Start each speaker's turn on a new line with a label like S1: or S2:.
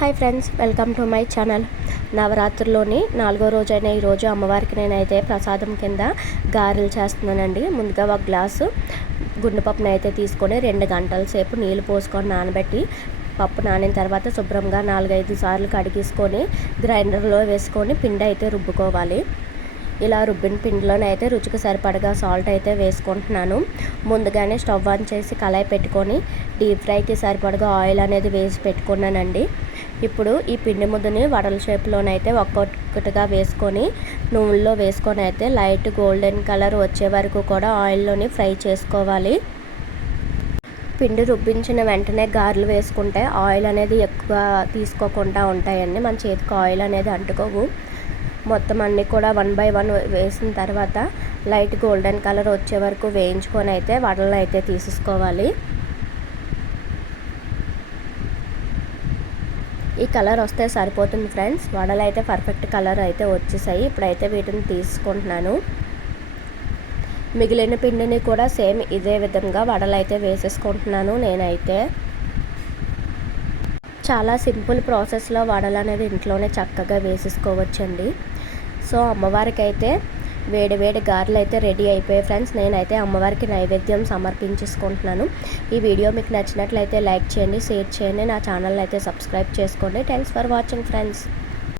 S1: Hi friends welcome to my channel. నవరాత్రిలోని నాలుగో రోజైన ఈరోజు అమ్మవారికి నేనైతే ప్రసాదం కింద గారెలు చేస్తున్నానండి. ముందుగా ఒక గ్లాసు గుండెపప్పును అయితే తీసుకొని రెండు గంటల సేపు నీళ్ళు పోసుకొని నానబెట్టి పప్పు నానిన తర్వాత శుభ్రంగా నాలుగైదు సార్లు కడిగేసుకొని గ్రైండర్లో వేసుకొని పిండి అయితే రుబ్బుకోవాలి. ఇలా రుబ్బిన పిండిలోనైతే రుచికి సరిపడగా సాల్ట్ అయితే వేసుకుంటున్నాను. ముందుగానే స్టవ్ ఆన్ చేసి కళాయి పెట్టుకొని డీప్ ఫ్రైకి సరిపడగా ఆయిల్ అనేది వేసి పెట్టుకున్నానండి. ఇప్పుడు ఈ పిండి ముద్దని వడల షేప్లోనైతే ఒక్కొక్కటిగా వేసుకొని నూనెలో వేసుకొని అయితే లైట్ గోల్డెన్ కలర్ వచ్చే వరకు కూడా ఆయిల్లోని ఫ్రై చేసుకోవాలి. పిండి రుబ్బించిన వెంటనే గారెలు వేసుకుంటే ఆయిల్ అనేది ఎక్కువ తీసుకోకుండా ఉంటాయండి. మన చేతికి ఆయిల్ అనేది అంటుకోవు. మొత్తం అన్నీ కూడా వన్ బై వన్ వేసిన తర్వాత లైట్ గోల్డెన్ కలర్ వచ్చే వరకు వేయించుకొని అయితే వడలను అయితే తీసుకోవాలి ఈ కలర్ వస్తే సరిపోతుంది ఫ్రెండ్స్. వడలు అయితే పర్ఫెక్ట్ కలర్ అయితే వచ్చేసాయి. ఇప్పుడైతే వీటిని తీసుకుంటున్నాను. మిగిలిన పిండిని కూడా సేమ్ ఇదే విధంగా వడలు అయితే వేసేసుకుంటున్నాను నేనైతే. చాలా సింపుల్ ప్రాసెస్లో వడలు అనేది ఇంట్లోనే చక్కగా వేసేసుకోవచ్చండి. సో అమ్మవారికి అయితే వేడి వేడి గారెలు అయితే రెడీ అయిపోయాయి ఫ్రెండ్స్. నేనైతే అమ్మవారికి నైవేద్యం సమర్పించేసుకుంటున్నాను. ఈ వీడియో మీకు నచ్చినట్లయితే లైక్ చేయండి షేర్ చేయండి. నా ఛానల్ అయితే సబ్స్క్రైబ్ చేసుకోండి. Thanks for watching friends.